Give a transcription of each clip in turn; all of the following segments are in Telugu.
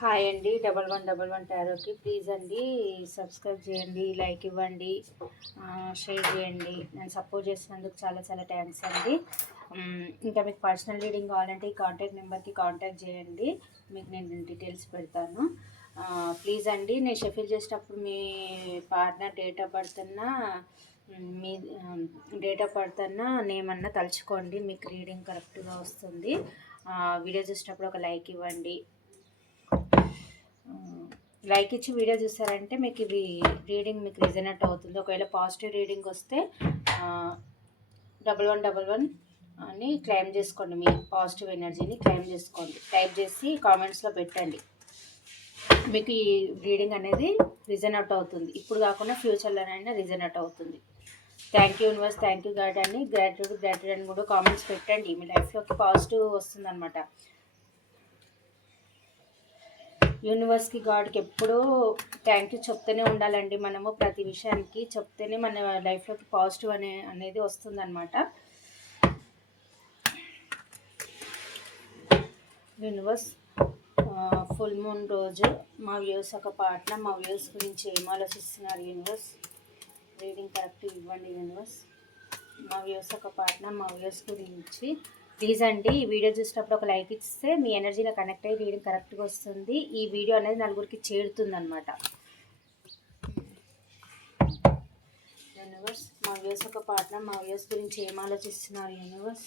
హాయ్ అండి, 1111 టారోకి ప్లీజ్ అండి సబ్స్క్రైబ్ చేయండి, లైక్ ఇవ్వండి, షేర్ చేయండి. నేను సపోర్ట్ చేసినందుకు చాలా చాలా థ్యాంక్స్ అండి. ఇంకా మీకు పర్సనల్ రీడింగ్ కావాలంటే ఈ కాంటాక్ట్ నెంబర్కి కాంటాక్ట్ చేయండి, మీకు నేను డీటెయిల్స్ పెడతాను. ప్లీజ్ అండి, నేను షఫిల్ చేసేటప్పుడు మీ పార్ట్నర్ డేట్ ఆఫ్ బర్త్ అన్నా మీ డేట్ ఆఫ్ బర్త్ అన్నా నేమ్ అన్నా తలుచుకోండి, మీకు రీడింగ్ కరెక్ట్గా వస్తుంది. వీడియో చూసేటప్పుడు ఒక లైక్ ఇవ్వండి. లైక్ ఇచ్చి వీడియో చూసారంటే మీకు ఇవి రీడింగ్ మీకు రిజనెట్ అవుతుంది. ఒకవేళ పాజిటివ్ రీడింగ్ వస్తే 1111 అని క్లెయిమ్ చేసుకోండి, మీ పాజిటివ్ ఎనర్జీని క్లెయిమ్ చేసుకోండి. టైప్ చేసి కామెంట్స్లో పెట్టండి, మీకు ఈ రీడింగ్ అనేది రిజనెట్ అవుతుంది. ఇప్పుడు కాకుండా ఫ్యూచర్లోనైనా రిజనెట్ అవుతుంది. Thank you universe, thank you God అని గ్రాట్యూడ్ అని కూడా కామెంట్స్ పెట్టండి. మీ లైఫ్లోకి పాజిటివ్ వస్తుంది అనమాట. యూనివర్స్కి గాడ్కి ఎప్పుడూ థ్యాంక్ యూ చెప్తూనే ఉండాలండి. మనము ప్రతి విషయానికి చెప్తేనే మన లైఫ్లోకి పాజిటివ్ అనేది వస్తుందన్నమాట. యూనివర్స్, ఫుల్ మూన్ రోజు మా వ్యూస్ ఒక పార్ట్నర్ మా వ్యూస్ గురించి ఏం ఆలోచిస్తున్నారు యూనివర్స్? రీడింగ్ కరెక్ట్ ఇవ్వండి యూనివర్స్. మా వ్యూస్ ఒక పార్ట్నర్ మా వ్యూస్ గురించి ప్లీజ్ అండి, ఈ వీడియో చూసినప్పుడు ఒక లైక్ ఇస్తే మీ ఎనర్జీలో కనెక్ట్ అయ్యి రీడింగ్ కరెక్ట్గా వస్తుంది. ఈ వీడియో అనేది నలుగురికి చేరుతుంది అనమాట. యూనివర్స్, మా వ్యూస్ ఒక పార్ట్నర్ మా వ్యూస్ గురించి ఏం ఆలోచిస్తున్నారు యూనివర్స్?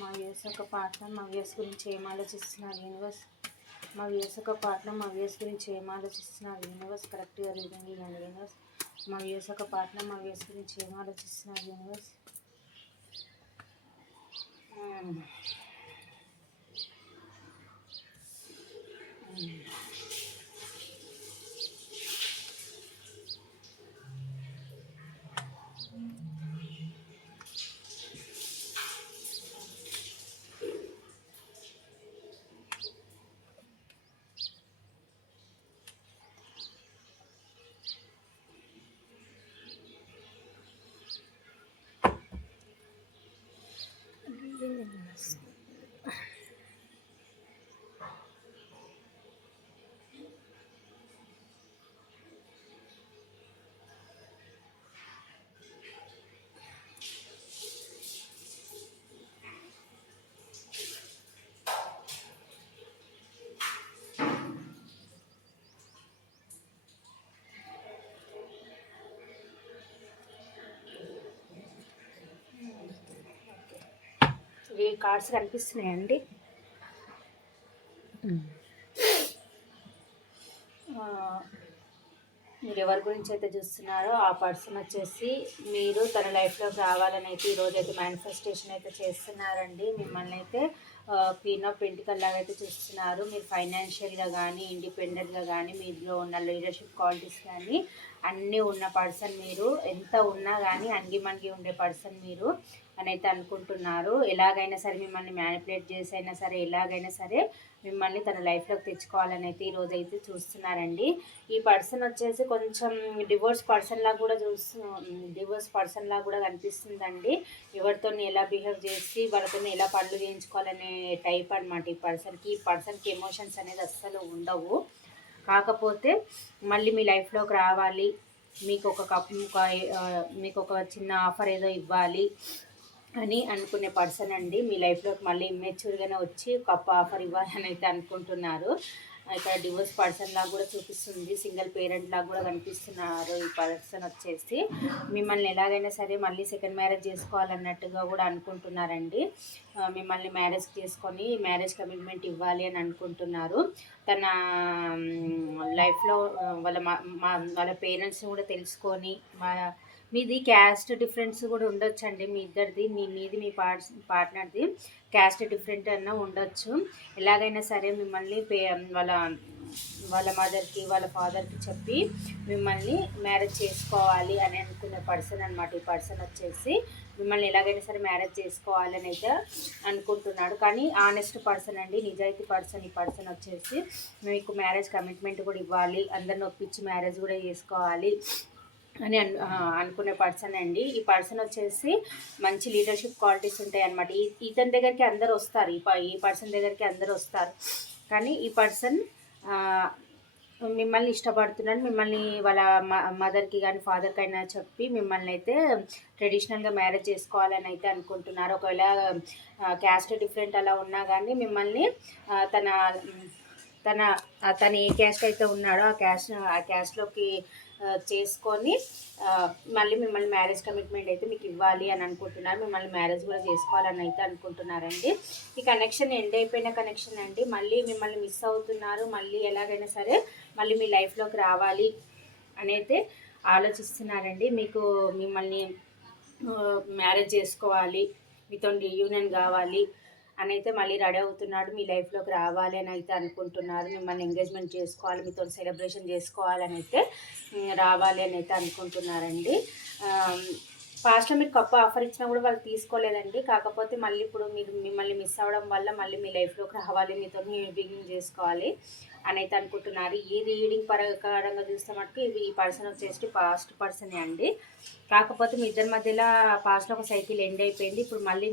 మా వ్యూస్ ఒక పార్ట్నర్ మా వ్యూస్ గురించి ఏం ఆలోచిస్తున్నారు యూనివర్స్? మా వ్యూస్ ఒక పార్ట్నర్ మా వ్యూస్ గురించి ఏం ఆలోచిస్తున్నారు యూనివర్స్? కరెక్ట్గా రీడింగ్ ఇవ్వండి యూనివర్స్. మా వ్యూస్ ఒక పార్ట్నర్ మా వ్యూస్ గురించి ఏం ఆలోచిస్తున్నారు యూనివర్స్? ఈ కార్డ్స్ కనిపిస్తున్నాయండి. మీరు ఎవరి గురించి అయితే చూస్తున్నారో ఆ పర్సన్ వచ్చేసి మీరు తన లైఫ్లోకి రావాలని అయితే ఈరోజు అయితే మేనిఫెస్టేషన్ అయితే చేస్తున్నారండి. మిమ్మల్ని అయితే క్వీన్ ఆఫ్ పెంటికల్ లాగా అయితే చూస్తున్నారు. మీరు ఫైనాన్షియల్గా కానీ ఇండిపెండెంట్గా కానీ మీలో ఉన్న లీడర్షిప్ క్వాలిటీస్ కానీ అన్నీ ఉన్న పర్సన్ మీరు. ఎంత ఉన్నా కానీ అంగిమంగి ఉండే పర్సన్ మీరు అని అయితే అనుకుంటున్నారు. ఎలాగైనా సరే మిమ్మల్ని మ్యానిపులేట్ చేసి అయినా సరే ఎలాగైనా సరే మిమ్మల్ని తన లైఫ్లోకి తెచ్చుకోవాలని అయితే ఈరోజు అయితే చూస్తున్నారండి. ఈ పర్సన్ వచ్చేసి కొంచెం డివోర్స్ పర్సన్ లాగా కూడా కనిపిస్తుందండి. ఎవరితో ఎలా బిహేవ్ చేసి వాళ్ళతో ఎలా పనులు చేయించుకోవాలనే టైప్ అనమాట ఈ పర్సన్కి ఎమోషన్స్ అనేది అస్సలు ఉండవు. కాకపోతే మళ్ళీ మీ లైఫ్లోకి రావాలి, మీకు ఒక చిన్న ఆఫర్ ఏదో ఇవ్వాలి అని అనుకునే పర్సన్ అండి. మీ లైఫ్లోకి మళ్ళీ ఇమ్మెచ్యూర్గానే వచ్చి ఒక ఆఫర్ ఇవ్వాలని అయితే అనుకుంటున్నారు. ఇక్కడ డివోర్స్ పర్సన్ లాగా కూడా చూపిస్తుంది, సింగిల్ పేరెంట్ లాగా కూడా కనిపిస్తున్నారు ఈ పర్సన్ వచ్చేసి. మిమ్మల్ని ఎలాగైనా సరే మళ్ళీ సెకండ్ మ్యారేజ్ చేసుకోవాలన్నట్టుగా కూడా అనుకుంటున్నారండి. మిమ్మల్ని మ్యారేజ్ చేసుకొని మ్యారేజ్ కమిట్మెంట్ ఇవ్వాలి అని అనుకుంటున్నారు. తన లైఫ్లో వాళ్ళ పేరెంట్స్ని కూడా తెలుసుకొని మీది క్యాస్ట్ డిఫరెన్స్ కూడా ఉండొచ్చండి. మీ ఇద్దరిది మీది మీ పార్ట్నర్ది క్యాస్ట్ డిఫరెంట్ అన్న ఉండొచ్చు. ఎలాగైనా సరే మిమ్మల్ని వాళ్ళ మదర్కి వాళ్ళ ఫాదర్కి చెప్పి మిమ్మల్ని మ్యారేజ్ చేసుకోవాలి అని అనుకునే పర్సన్ అనమాట. ఈ పర్సన్ వచ్చేసి మిమ్మల్ని ఎలాగైనా సరే మ్యారేజ్ చేసుకోవాలని అయితే అనుకుంటున్నాడు. కానీ ఆనెస్ట్ పర్సన్ అండి, నిజాయితీ పర్సన్. ఈ పర్సన్ వచ్చేసి మీకు మ్యారేజ్ కమిట్మెంట్ కూడా ఇవ్వాలి, అందరిని ఒప్పించి మ్యారేజ్ కూడా చేసుకోవాలి అని అనుకునే పర్సన్ అండి. ఈ పర్సన్ వచ్చేసి మంచి లీడర్షిప్ క్వాలిటీస్ ఉంటాయి అన్నమాట. ఇతని దగ్గరికి అందరు వస్తారు, ఈ పర్సన్ దగ్గరికి అందరు వస్తారు. కానీ ఈ పర్సన్ మిమ్మల్ని ఇష్టపడుతున్నాడు, మిమ్మల్ని వాళ్ళ మదర్కి కానీ ఫాదర్కి అయినా చెప్పి మిమ్మల్ని అయితే ట్రెడిషనల్గా మ్యారేజ్ చేసుకోవాలని అయితే అనుకుంటున్నారు. ఒకవేళ క్యాస్ట్ డిఫరెంట్ అలా ఉన్నా కానీ మిమ్మల్ని తన తన తను ఏ క్యాస్ట్ అయితే ఉన్నాడో ఆ క్యాస్ట్లోకి చేసుకొని మళ్ళీ మిమ్మల్ని మ్యారేజ్ కమిట్మెంట్ అయితే మీకు ఇవ్వాలి అని అనుకుంటున్నారు. మిమ్మల్ని మ్యారేజ్ కూడా చేసుకోవాలని అయితే అనుకుంటున్నారండి. ఈ కనెక్షన్ ఎండ్ అయిపోయిన కనెక్షన్ అండి. మళ్ళీ మిమ్మల్ని మిస్ అవుతున్నారు, మళ్ళీ ఎలాగైనా సరే మళ్ళీ మీ లైఫ్లోకి రావాలి అని అయితే ఆలోచిస్తున్నారండి. మిమ్మల్ని మ్యారేజ్ చేసుకోవాలి, మీతో యూనియన్ కావాలి అని అయితే మళ్ళీ రెడీ అవుతున్నాడు. మీ లైఫ్లోకి రావాలి అని అయితే అనుకుంటున్నారు. మిమ్మల్ని ఎంగేజ్మెంట్ చేసుకోవాలి, మీతో సెలబ్రేషన్ చేసుకోవాలని అయితే రావాలి అని అయితే అనుకుంటున్నారండి. పాస్ట్లో మీరు కప్పు ఆఫర్ ఇచ్చినా కూడా వాళ్ళు తీసుకోలేదండి. కాకపోతే మళ్ళీ ఇప్పుడు మిమ్మల్ని మిస్ అవ్వడం వల్ల మళ్ళీ మీ లైఫ్లోకి రావాలి, మీతో బిగినింగ్ చేసుకోవాలి అని అయితే అనుకుంటున్నారు. ఈ రీడింగ్ ప్రకారంగా చూస్తే మటుకు ఈ పర్సన్ వచ్చేసి పాస్ట్ పర్సనే అండి. కాకపోతే మీ ఇద్దరి మధ్యలో పాస్ట్లో ఒక సైకిల్ ఎండ్ అయిపోయింది. ఇప్పుడు మళ్ళీ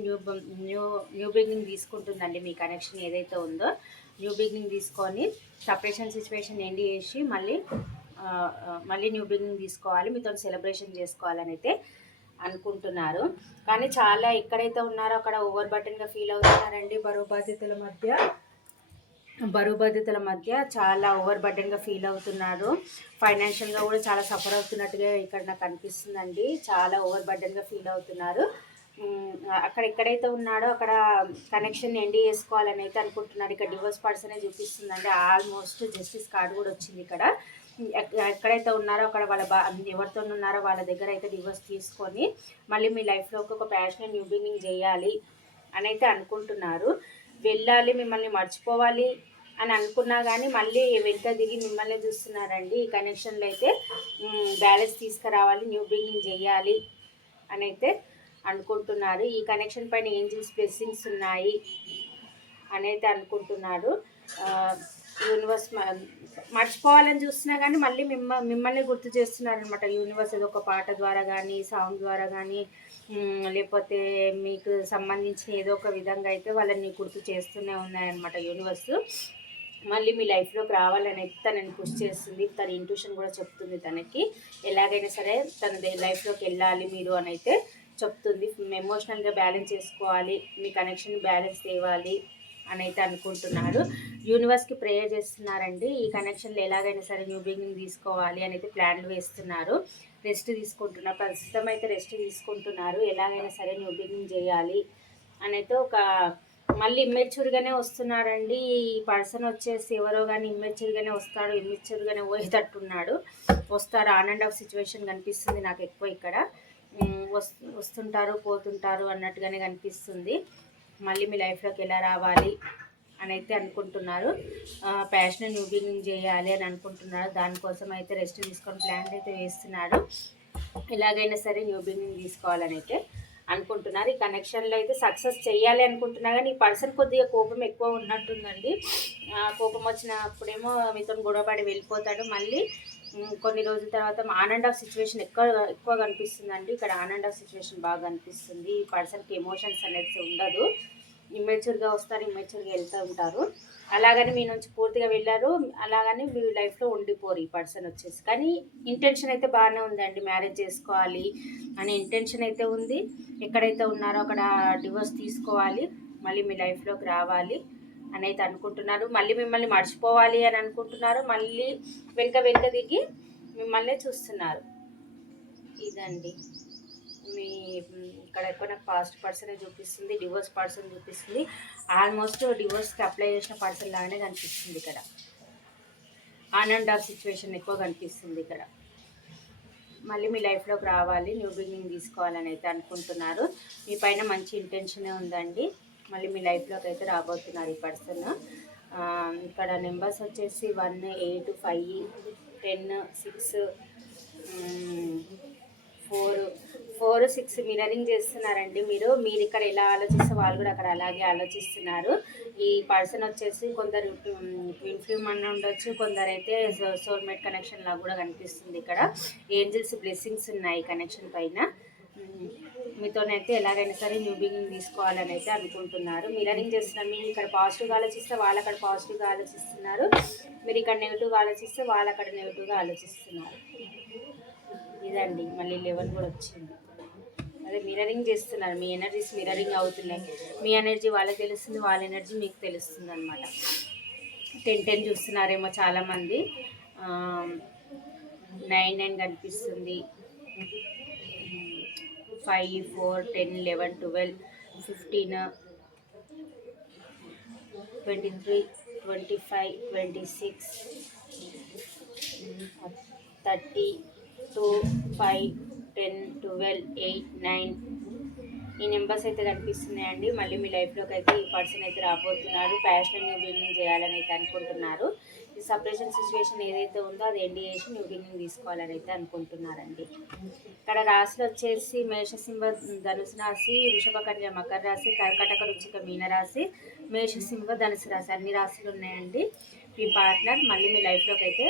న్యూ బిగినింగ్ తీసుకుంటుందండి. మీ కనెక్షన్ ఏదైతే ఉందో న్యూ బిగినింగ్ తీసుకొని సపరేషన్ సిచ్యువేషన్ ఎండ్ చేసి మళ్ళీ న్యూ బిగినింగ్ తీసుకోవాలి, మీతో సెలబ్రేషన్ చేసుకోవాలని అయితే అనుకుంటున్నారు. కానీ చాలా ఎక్కడైతే ఉన్నారో అక్కడ ఓవర్ బర్డెన్గా ఫీల్ అవుతున్నారండి. బరువు బాధ్యతల మధ్య చాలా ఓవర్ బర్డెన్గా ఫీల్ అవుతున్నారు. ఫైనాన్షియల్గా కూడా చాలా సఫర్ అవుతున్నట్టుగా ఇక్కడ నాకు అనిపిస్తుందండి. చాలా ఓవర్ బర్డెన్గా ఫీల్ అవుతున్నారు. అక్కడ ఎక్కడైతే ఉన్నాడో అక్కడ కనెక్షన్ ఎండ్ చేసుకోవాలని అయితే అనుకుంటున్నారు. ఇక్కడ డివోర్స్ పర్సనే చూపిస్తుందండి. ఆల్మోస్ట్ జస్టిస్ కార్డు కూడా వచ్చింది. ఇక్కడ ఎక్కడైతే ఉన్నారో అక్కడ ఎవరితో ఉన్నారో వాళ్ళ దగ్గర అయితే డివోర్స్ తీసుకొని మళ్ళీ మీ లైఫ్లోకి ఒక ప్యాషనెట్ న్యూ బిగినింగ్ చేయాలి అని అయితే అనుకుంటున్నారు. వెళ్ళాలి, మిమ్మల్ని మర్చిపోవాలి అని అనుకున్నా కానీ మళ్ళీ వెంట దిగి మిమ్మల్ని చూస్తున్నారండి. ఈ కనెక్షన్లో అయితే బ్యాలెన్స్ తీసుకురావాలి, న్యూ బిగినింగ్ చేయాలి అని అయితే అనుకుంటున్నారు. ఈ కనెక్షన్ పైన ఏంజిల్స్ బ్లెస్సింగ్స్ ఉన్నాయి అని అయితే అనుకుంటున్నారు. యూనివర్స్ మర్చిపోవాలని చూస్తున్నా కానీ మళ్ళీ మిమ్మల్ని గుర్తు చేస్తున్నారు అనమాట. యూనివర్స్ ఏదో ఒక పాట ద్వారా కానీ సాంగ్ ద్వారా కానీ లేకపోతే మీకు సంబంధించిన ఏదో ఒక విధంగా అయితే వాళ్ళని గుర్తు చేస్తూనే ఉన్నాయన్నమాట. యూనివర్స్ మళ్ళీ మీ లైఫ్లోకి రావాలని అయితే తనని పుష్ చేస్తుంది. తన ఇంట్యూషన్ కూడా చెప్తుంది తనకి ఎలాగైనా సరే తన లైఫ్లోకి వెళ్ళాలి మీరు అని అయితే చెప్తుంది. ఎమోషనల్గా బ్యాలెన్స్ చేసుకోవాలి, మీ కనెక్షన్ బ్యాలెన్స్ తేవాలి అని అయితే అనుకుంటున్నారు. యూనివర్స్కి ప్రేయర్ చేస్తున్నారండి. ఈ కనెక్షన్లో ఎలాగైనా సరే న్యూ బిగినింగ్ తీసుకోవాలి అని అయితే ప్లాన్లు వేస్తున్నారు. రెస్ట్ తీసుకుంటున్నారు, ప్రస్తుతం అయితే రెస్ట్ తీసుకుంటున్నారు. ఎలాగైనా సరే న్యూ బిగినింగ్ చేయాలి అని అయితే మళ్ళీ ఇమ్మెచ్యూర్గానే వస్తున్నాడండి. ఈ పర్సన్ వచ్చేసి ఎవరో కానీ ఇమ్మెచ్యూర్గానే వస్తాడు, ఇమ్మెచ్యూర్గానే పోయేటట్టున్నాడు. వస్తారు, ఆన్ అండ్ ఆఫ్ సిచ్యువేషన్ కనిపిస్తుంది నాకు ఎక్కువ ఇక్కడ. వస్తుంటారు పోతుంటారు అన్నట్టుగానే కనిపిస్తుంది. మళ్ళీ మీ లైఫ్లోకి ఎలా రావాలి అని అయితే అనుకుంటున్నారు. ప్యాషన్ న్యూ బిగినింగ్ చేయాలి అని అనుకుంటున్నారు. దానికోసం అయితే రెస్ట్ తీసుకొని ప్లాన్ అయితే వేస్తున్నాడు. ఎలాగైనా సరే న్యూ బిగినింగ్ తీసుకోవాలని అయితే అనుకుంటున్నారు. ఈ కనెక్షన్లో అయితే సక్సెస్ చేయాలి అనుకుంటున్నారు. కానీ ఈ పర్సన్ కొద్దిగా కోపం ఎక్కువ ఉన్నట్టుందండి. కోపం వచ్చినప్పుడేమో మీతో గొడవపడి వెళ్ళిపోతాడు. మళ్ళీ కొన్ని రోజుల తర్వాత ఆన్ అండ్ ఆఫ్ సిచ్యువేషన్ ఎక్కువ కనిపిస్తుందండి. ఇక్కడ ఆన్ అండ్ ఆఫ్ సిచ్యువేషన్ బాగా కనిపిస్తుంది. ఈ పర్సన్కి ఎమోషన్స్ అనేది ఉండదు. ఇమ్మెచ్యూర్గా వస్తారు, ఇమ్మెచ్యూర్గా వెళ్తూ ఉంటారు. అలాగని మీ నుంచి పూర్తిగా వెళ్ళారు, అలాగని మీ లైఫ్లో ఉండిపోరు ఈ పర్సన్ వచ్చేసి. కానీ ఇంటెన్షన్ అయితే బాగానే ఉందండి, మ్యారేజ్ చేసుకోవాలి అనే ఇంటెన్షన్ అయితే ఉంది. ఎక్కడైతే ఉన్నారో అక్కడ డివోర్స్ తీసుకోవాలి, మళ్ళీ మీ లైఫ్లోకి రావాలి అని అయితే అనుకుంటున్నారు. మళ్ళీ మిమ్మల్ని మర్చిపోవాలి అని అనుకుంటున్నారు. మళ్ళీ వెనుక దిగి మిమ్మల్ని చూస్తున్నారు. ఇదండి ఇక్కడ ఎక్కువ నాకు పాస్ట్ పర్సనే చూపిస్తుంది, డివోర్స్ పర్సన్ చూపిస్తుంది. ఆల్మోస్ట్ డివోర్స్కి అప్లై చేసిన పర్సన్ లాగానే కనిపిస్తుంది. ఇక్కడ ఆన్ అండ్ ఆఫ్ సిచ్యువేషన్ ఎక్కువ కనిపిస్తుంది. ఇక్కడ మళ్ళీ మీ లైఫ్లోకి రావాలి, న్యూ బిగినింగ్ తీసుకోవాలని అయితే అనుకుంటున్నారు. మీ పైన మంచి ఇంటెన్షనే ఉందండి. మళ్ళీ మీ లైఫ్లోకి అయితే రాబోతున్నారు ఈ పర్సన్. ఇక్కడ నెంబర్స్ వచ్చేసి 1, 8, 5, 10, 6, 4, 6 మిరరింగ్ చేస్తున్నారండి. మీరు ఇక్కడ ఎలా ఆలోచిస్తే వాళ్ళు కూడా అక్కడ అలాగే ఆలోచిస్తున్నారు. ఈ పర్సన్ వచ్చేసి కొందరు ట్విన్ ఫ్లేమ్ అని ఉండొచ్చు, కొందరైతే సోల్మేట్ కనెక్షన్ లాగా కూడా కనిపిస్తుంది. ఇక్కడ ఏంజిల్స్ బ్లెస్సింగ్స్ ఉన్నాయి కనెక్షన్ పైన. మీతోనైతే ఎలాగైనా సరే న్యూ బిగినింగ్ తీసుకోవాలని అయితే అనుకుంటున్నారు. మిర్రరింగ్ చేస్తున్నారు. మీరు ఇక్కడ పాజిటివ్గా ఆలోచిస్తే వాళ్ళు అక్కడ పాజిటివ్గా ఆలోచిస్తున్నారు. మీరు ఇక్కడ నెగిటివ్గా ఆలోచిస్తే వాళ్ళు అక్కడ నెగిటివ్గా ఆలోచిస్తున్నారు. ఇదండి మళ్ళీ 11 కూడా వచ్చింది. అదే మిర్రరింగ్ చేస్తున్నారు. మీ ఎనర్జీస్ మిర్రరింగ్ అవుతున్నాయి. మీ ఎనర్జీ వాళ్ళకి తెలుస్తుంది, వాళ్ళ ఎనర్జీ మీకు తెలుస్తుంది అనమాట. 10 చూస్తున్నారేమో చాలామంది. 9 కనిపిస్తుంది. 5, 4, 10, 11, 12, 15, 23, 25, 26, 30, 2, 5, 10, 12, 8, 9 ఈ నెంబర్స్ అయితే కనిపిస్తున్నాయండి. మళ్ళీ మీ లైఫ్లోకి అయితే ఈ పర్సన్ అయితే రాబోతున్నారు. ప్యాషన్ న్యూ బిగినింగ్ చేయాలని అయితే అనుకుంటున్నారు. ఈ సపరేషన్ సిచ్యువేషన్ ఏదైతే ఉందో అది ఎండ్ చేసి న్యూ బిగినింగ్ తీసుకోవాలని అయితే అనుకుంటున్నారండి. ఇక్కడ రాశులు వచ్చేసి మేషసింహ ధనుసు రాశి, వృషభ కన్య మకర రాశి, కర్కటక రుచిక మీన రాశి, మేషసింహ ధనుసు రాశి అన్ని రాశులు ఉన్నాయండి. మీ పార్ట్నర్ మళ్ళీ మీ లైఫ్లోకి అయితే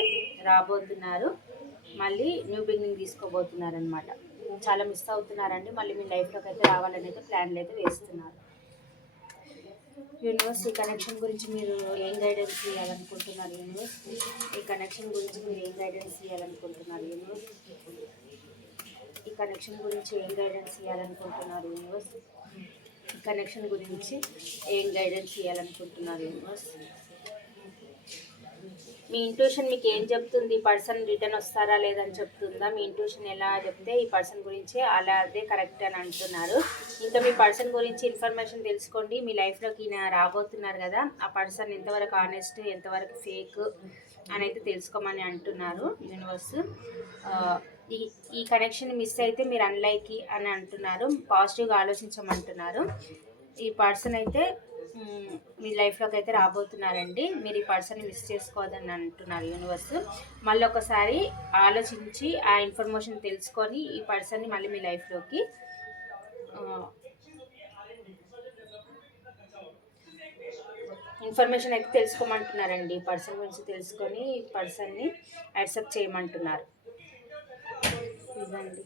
రాబోతున్నారు. మళ్ళీ న్యూ బిగినింగ్ తీసుకోబోతున్నారు అనమాట. చాలా మిస్ అవుతున్నారండి. మళ్ళీ మీ లైఫ్లోకి అయితే రావాలని అయితే ప్లాన్లు అయితే వేస్తున్నారు. యూనివర్స్ ఈ కనెక్షన్ గురించి మీరు ఏం గైడెన్స్ ఇవ్వాలనుకుంటున్నారు? యూనివర్స్ ఈ కనెక్షన్ గురించి మీరు ఏం గైడెన్స్ ఇవ్వాలనుకుంటున్నారు? యూనివర్స్ ఈ కనెక్షన్ గురించి ఏం గైడెన్స్ ఇవ్వాలనుకుంటున్నారు? యూనివర్స్ ఈ కనెక్షన్ గురించి ఏం గైడెన్స్ ఇవ్వాలనుకుంటున్నారు? యూనివర్స్ మీ ఇంట్యూషన్ మీకు ఏం చెప్తుంది? పర్సన్ రిటర్న్ వస్తారా లేదని చెప్తుందా? మీ ఇంట్యూషన్ ఎలా చెప్తే ఈ పర్సన్ గురించి అలా అదే కరెక్ట్ అని అంటున్నారు. ఇంకా మీ పర్సన్ గురించి ఇన్ఫర్మేషన్ తెలుసుకోండి. మీ లైఫ్లోకి ఈయన రాబోతున్నారు కదా, ఆ పర్సన్ ఎంతవరకు ఆనెస్ట్, ఎంతవరకు ఫేక్ అని అయితే తెలుసుకోమని అంటున్నారు యూనివర్స్. ఈ ఈ కనెక్షన్ మిస్ అయితే మీరు అన్లైకి అని అంటున్నారు. పాజిటివ్గా ఆలోచించమంటున్నారు. ఈ పర్సన్ అయితే మీ లైఫ్లోకి అయితే రాబోతున్నారండి. మీరు ఈ పర్సన్ని మిస్ చేసుకోవద్దని అంటున్నారు యూనివర్స్. మళ్ళీ ఒకసారి ఆలోచించి ఆ ఇన్ఫర్మేషన్ తెలుసుకొని ఈ పర్సన్ని మళ్ళీ మీ లైఫ్లోకి ఇన్ఫర్మేషన్ అయితే తెలుసుకోమంటున్నారండి. పర్సన్ గురించి తెలుసుకొని పర్సన్ని యాక్సెప్ట్ చేయమంటున్నారు. ఇదండి.